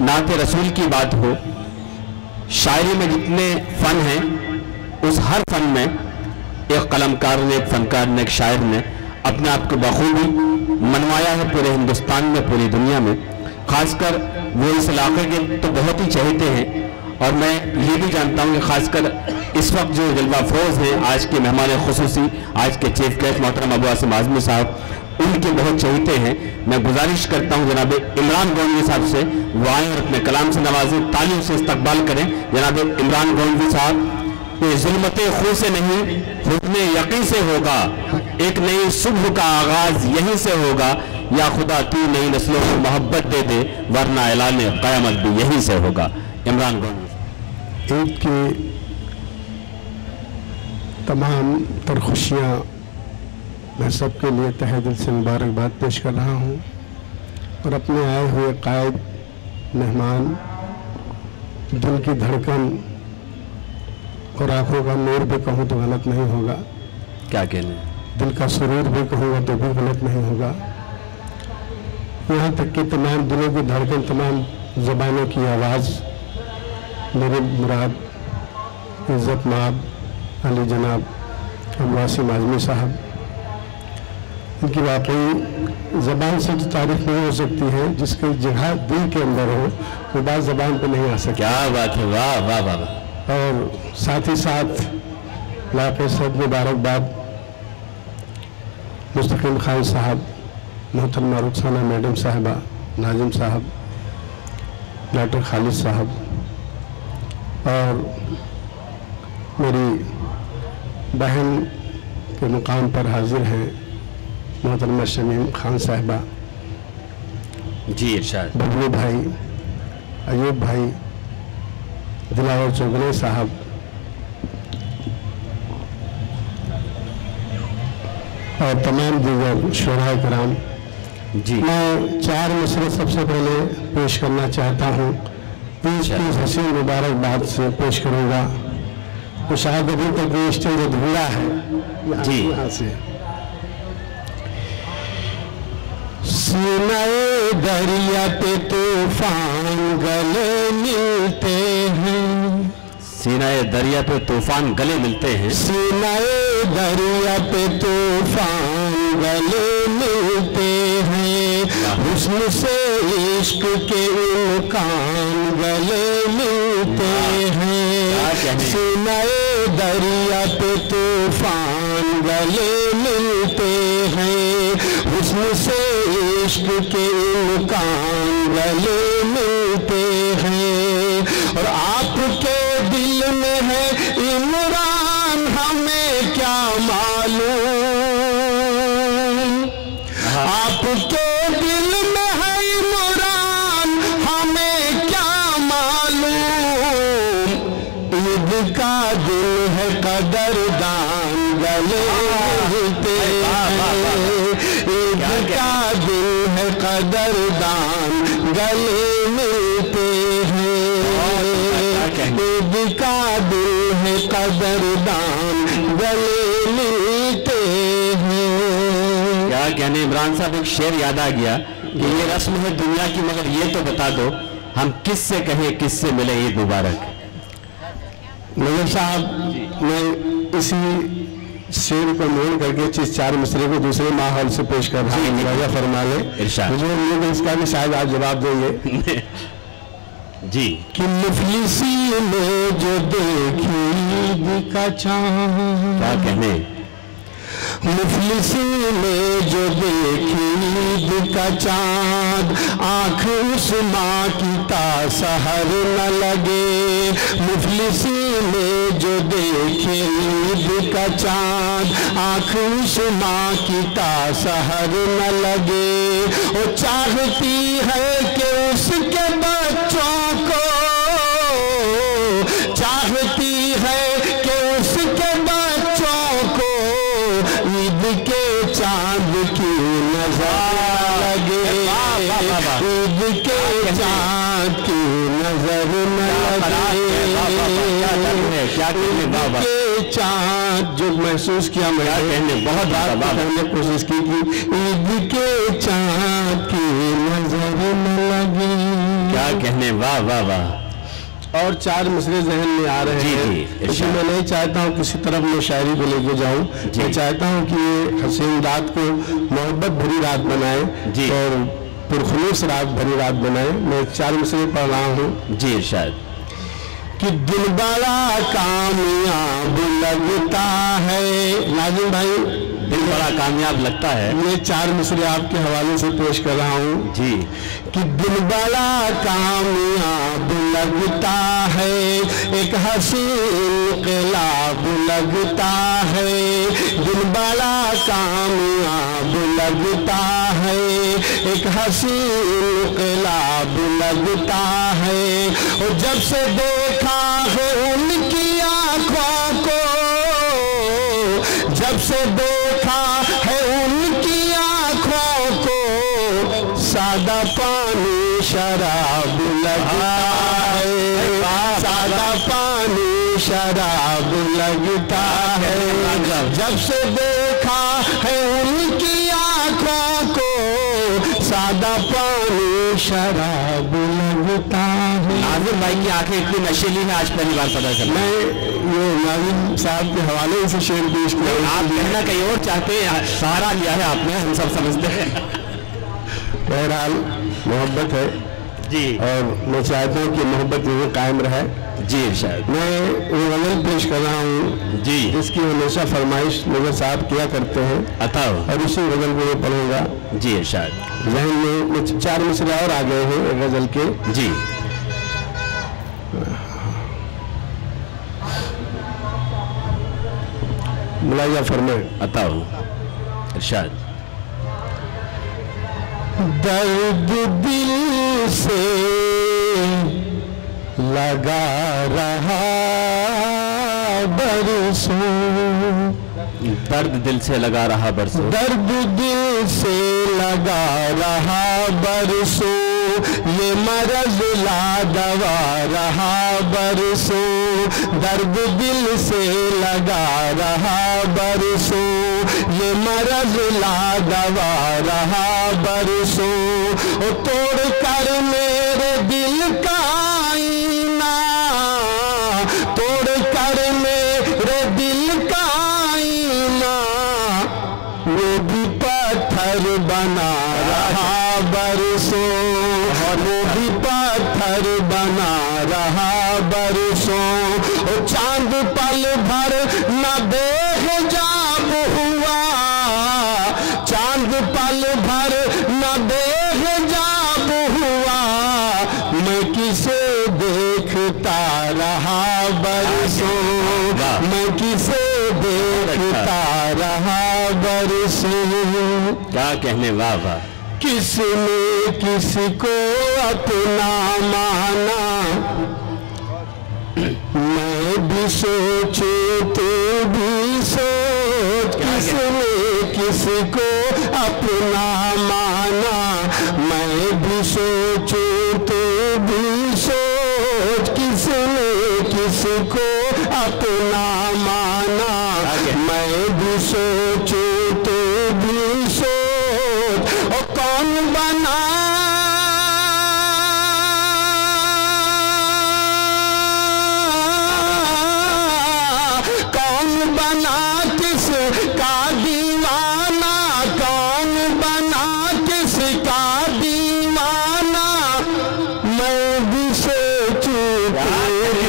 نعت رسول کی بات ہو، شاعری میں جتنے فن ہیں اس ہر فن میں ایک قلمکار نے، ایک فنکار نے، ایک شاعر نے اپنے آپ کو بخوبی منوایا ہے پورے ہندوستان میں، پوری دنیا میں. خاص کر وہ اس علاقے کے تو بہت ہی چہیتے ہیں، اور میں یہ بھی جانتا ہوں کہ خاص کر اس وقت جو جلوہ افروز ہیں، آج کے مہمان خصوصی، آج کے چیف گیسٹ محترم ابو عاصم اعظمی صاحب، ان کے بہت چہیتے ہیں. میں گزارش کرتا ہوں جناب عمران گونڈوی صاحب سے وہ آئیں اور اپنے کلام سے نوازیں، تالیوں سے استقبال کریں. جناب عمران گونڈوی صاحب، یہ ظلمت خو سے نہیں حکم یقین سے ہوگا، ایک نئی صبح کا آغاز یہیں سے ہوگا، یا خدا تو نئی نسلوں کو محبت دے دے ورنہ اعلان قیامت بھی یہیں سے ہوگا. عمران گونڈوی. عید کی تمام تر خوشیاں میں سب کے لیے تہہ دل سے مبارکباد پیش کر رہا ہوں، اور اپنے آئے ہوئے قائد مہمان دل کی دھڑکن اور آنکھوں کا نور بھی کہوں تو غلط نہیں ہوگا، کیا کہنے، دل کا سرور بھی کہوں گا تو بھی غلط نہیں ہوگا، یہاں تک کہ تمام دلوں کی دھڑکن، تمام زبانوں کی آواز، میرے مراد عزت مآب علی جناب ابو عاصم اعظمی صاحب، ان کی واقعی زبان سے تو تعریف نہیں ہو سکتی ہے، جس کی جگہ دل کے اندر ہو وہ بات زبان پہ نہیں آ سکتی. کیا بات ہے، واہ واہ واہ. اور ساتھ ہی ساتھ لاکھ صد مبارکباد مستقیم خان صاحب، محترمہ رخسانہ میڈم صاحبہ، ناظم صاحب، ڈاکٹر خالد صاحب، اور میری بہن کے مقام پر حاضر ہیں محترمہ شمیم خان صاحبہ، جی ارشاد، ببلو بھائی، ایوب بھائی، دلاور چوگلے صاحب، اور تمام دیگر شعراء کرام. جی میں 4 مسئلے سب سے پہلے پیش کرنا چاہتا ہوں. 30 حسین مبارکباد سے پیش کروں گا، تو شاید ابھی تک یہ اسٹیج ادھورا ہے. جی. یہاں سے سینہ دریا پہ طوفان گلے ملتے ہیں، سینہ دریا پہ طوفان گلے ملتے ہیں، سینہ دریا پہ طوفان گلے ملتے ہیں، حسن سے عشق کے امکان گلے ملتے ہیں، سینہ دریا پہ طوفان گلے ملتے ہیں، حسن سے عشق کے امکان گلے ملتے ہیں. اور آپ کے دل میں ہے عمران ہمیں کیا معلوم، آپ کے دل میں ہے عمران ہمیں کیا معلوم، عید کا دل ہے قدردان گلے ملتے ہیں، عید کا دل ہے قدردان گلے ملتے ہیں، عید کا دل ہے قدردان گلے ملتے ہیں. کیا کہنے عمران صاحب، ایک شعر یاد آ گیا کہ یہ رسم ہے دنیا کی، مگر یہ تو بتا دو ہم کس سے کہیں کس سے ملے عید مبارک. نظر صاحب، میں اسی شعر کو موڑ کر کے 4 مسئلے کو دوسرے ماحول سے پیش کر رہا ہوں، مراجعہ فرما لیں. ارشاد. مجھے امید ہے اس کا بھی شاید آپ جواب دیں گے. جی. کہ مفلسی میں جو دیکھی عید کا چاند، کیا کہنے، مفلسی میں جو دیکھی عید کا چاند، آنکھ اس ماں کی تا سحر نہ لگے، مفلسی میں جو دیکھی عید کا چاند، آنکھ اس ماں کی تا سحر نہ لگے، وہ چاہتی ہے کہ اس کے بچوں کو، چاہتی ہے کہ اس کے بچوں کو عید کے چاند کی نظر لگے، عید کے چاند کی نظر لگے، عید کے چاند جو محسوس کیا میں نے بہت بار ہم نے کوشش کی کہ عید کے چاند کی نظر لگے. کیا کہنے، واہ واہ واہ. اور 4 مصرے ذہن میں آ رہے ہیں. لیکن میں نہیں چاہتا ہوں کسی طرف میں شاعری کو لے کے جاؤں. میں چاہتا ہوں کہ یہ حسین رات کو محبت بھری رات بنائے اور پرخلوص رات بھری رات بنائے. میں 4 مصرے پڑھ رہا ہوں. جی ارشاد. کہ دل بڑا کامیاب لگتا ہے. ناظم بھائی دل بڑا کامیاب لگتا ہے. یہ 4 مصرے آپ کے حوالے سے پیش کر رہا ہوں. جی. کہ دل بڑا کامیاب لگتا ہے، ایک حسین انقلاب لگتا ہے. دل بڑا کامیاب لگتا ہے، ایک حسین انقلاب لگتا ہے. اور جب سے دیکھا ہے ان کی آنکھوں کو، جب سے دیکھا ہے ان کی آنکھوں کو، سادہ پانی شراب لگتا ہے، سادہ پانی شراب لگتا ہے. جب سے دیکھا ہے ان کی آنکھوں کو، سادہ پانی شراب لگتا ہے. ناظم بھائی کی آنکھیں اتنی نشیلی ہیں، آج پہلی بار پتا چلا. میں یہ ناظم صاحب کے حوالے سے شعر پیش کیا. آپ کہنا کہیں اور چاہتے ہیں، سہارا لیا ہے آپ نے، ہم سب سمجھتے ہیں. بہرحال محبت ہے جی. اور میں چاہتا ہوں کہ محبت یہ قائم رہے. جی ارشاد. میں وہ غزل پیش کر رہا ہوں جی. جس کی ہمیشہ فرمائش نظر صاحب کیا کرتے ہیں، عطا ہو. اور اسی غزل کو میں پڑھوں گا. جی ارشاد. ذہن میں 4 مصرے اور آ گئے ہیں غزل کے. جی. ملاحظہ فرمائیں. عطا ہو. ارشاد. درد دل سے لگا رہا برسوں، درد دل سے لگا رہا برسوں، درد دل سے لگا رہا برسوں، یہ مرض لا دوا رہا برسوں. درد دل سے لگا رہا برسوں، یہ مرض لا دوا رہا برسوں. توڑ کر میرے دل کا آئینہ، توڑ کر میرے دل کا آئینہ، وہ بھی پتھر بنا رہا برسوں، وہ بھی پتھر بنا رہا برسوں. چاند پل بھر نہ بے حجاب ہوا، چاند پل بھر نہ بے حجاب ہوا، میں کسے دیکھتا رہا برسوں، میں کسے دیکھتا رہا برسوں. کیا کہنے، واہ واہ. کس نے کس کو اپنا مانا، میں بھی سوچوں تو بھی سوچ. کس نے کس کو اپنا مانا، میں بھی سوچوں تو بھی سوچ. کس نے کس کو اپنا مانا، میں بھی سوچوں تو بھی سوچ. اور کون بنا کس کا دیوانہ، کون بنا کس کا دیوانہ، میں بھی سوچوں تو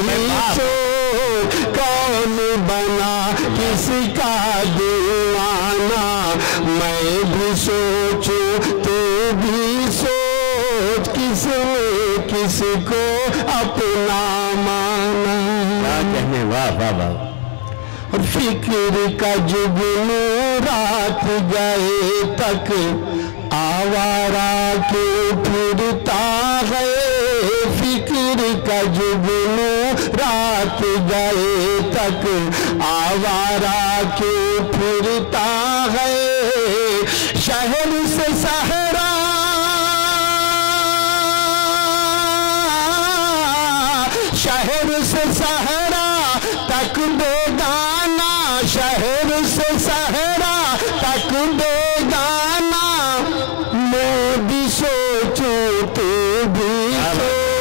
بھی سوچ. کون بنا کس کا دیوانہ، میں بھی سوچوں تو بھی سوچ. کس نے کس کو اپنا مانا. کیا کہنے، واہ واہ واہ. فکر کا جگنو رات گئے تک آوارہ کیوں پھرتا ہے. فکر کا جگنو رات گئے تک آوارہ کیوں پھرتا ہے. شہر سے صحرا، شہر سے صحرا تک بیگانہ، شہر سے صحرا تک بیگانہ، میں بھی سوچوں تو بھی سوچ.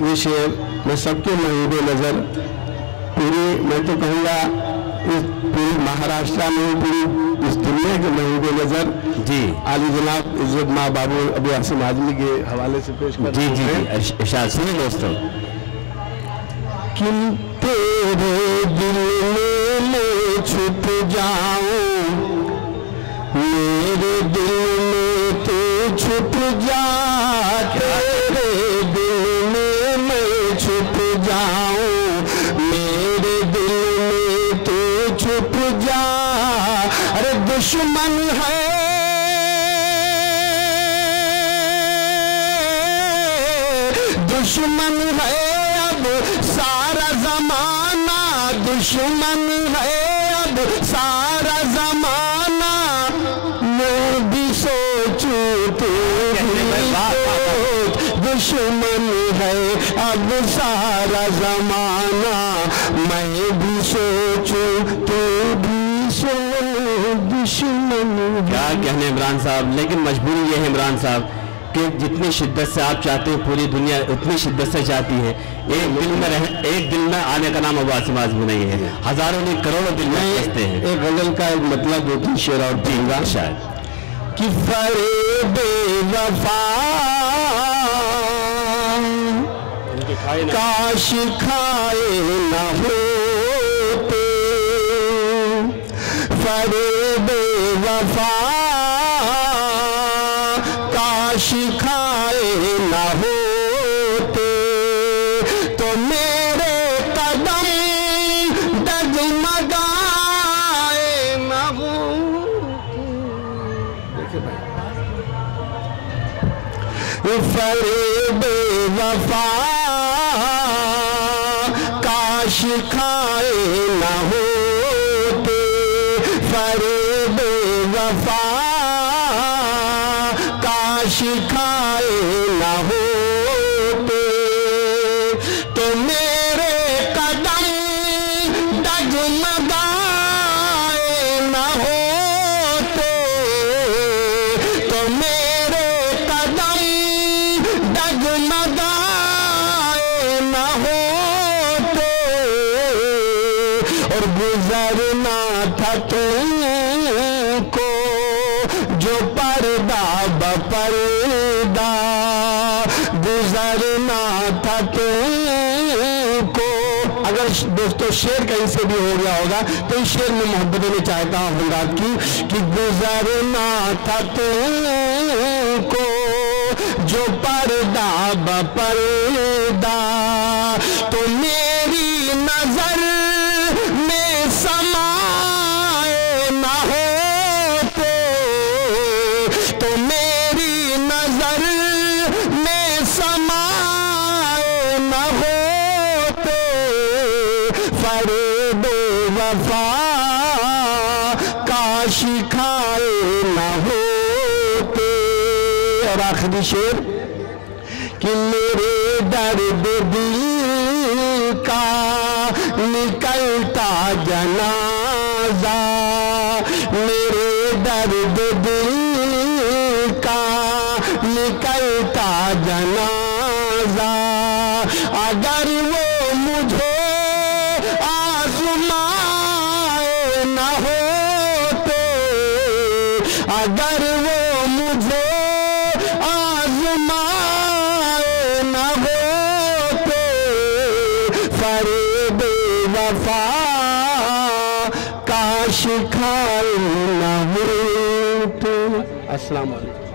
یہ شعر میں سب کے محب نظر پوری، میں تو کہوں گا پوری مہاراشٹرا میں، پوری اس دنیا کے محب نظر جی عالی جناب عزت ماں بابو ابو عاصم اعظمی کے حوالے سے پیش کرتے ہیں۔ جی ارشاد سنیں دوستوں۔ کن تیرے دل میں چھپ جاؤں، میرے دل میں تو چھپ جا، تیرے دل میں چھپ جاؤں، میرے دل میں تو چھپ جا۔ ارے دشمن ہے دشمن ہے اب سارا زمانہ، دشمن ہے اب سارا زمانہ، میں بھی سوچوں تو بھی سوچ، دشمن ہے اب سارا زمانہ، میں بھی سوچوں تو بھی سوچ، دشمن ہے۔ کیا کہنے عمران صاحب، لیکن مجبوری یہ ہے عمران صاحب کہ جتنی شدت سے آپ چاہتے ہیں پوری دنیا اتنی شدت سے چاہتی ہے، ایک دل میں آنے کا نام ابو عاصم اعظمی نہیں ہے، ہزاروں نہیں کروڑوں دل میں بستے ہیں۔ ایک غزل کا ایک مطلب ہوتی شعر اور پڑھوں گا شاید کہ فریب وفا کاش کھائے نہ ہوتے، فریب وفا کاش کھائے نہ ہوتے، تو میرے قدم ڈگمگائے نہ ہوتے۔ دیکھیں بھائی، فریب وفا کاش کھائے نہ ہوتے، فریب وفا کاش کھائے نہ ہوتے، تو میرے قدم ڈگمگائے نہ ہوتے، تو میرے قدم ڈگمگائے نہ ہوتے، اور گزرنا تھا تم کو جو پردہ بپردہ، گزرنا تھا تم کو۔ اگر دوستو شعر کہیں سے بھی ہو گیا ہوگا تو اس شعر میں محبت دینا چاہتا ہوں حضرات کی کہ گزرنا تھا تم کو جو پردہ بپردہ، تو میری نظر میں سمائے نہ ہوتے، تو میری نظر میں سمائے نہ ہوتے، فریب وفا کاش کھائے نہ ہوتے۔ اور آخری شعر کہ میرے درد دل کا نکلتا جنازہ، میرے درد دل کا نکلتا جنازہ، اگر وہ مجھے آزمائے نہ ہوتے، اگر وہ مجھے آزمائے نہ ہوتے، فریب وفا کاش کھائے نہ ہوتے۔ السلام علیکم۔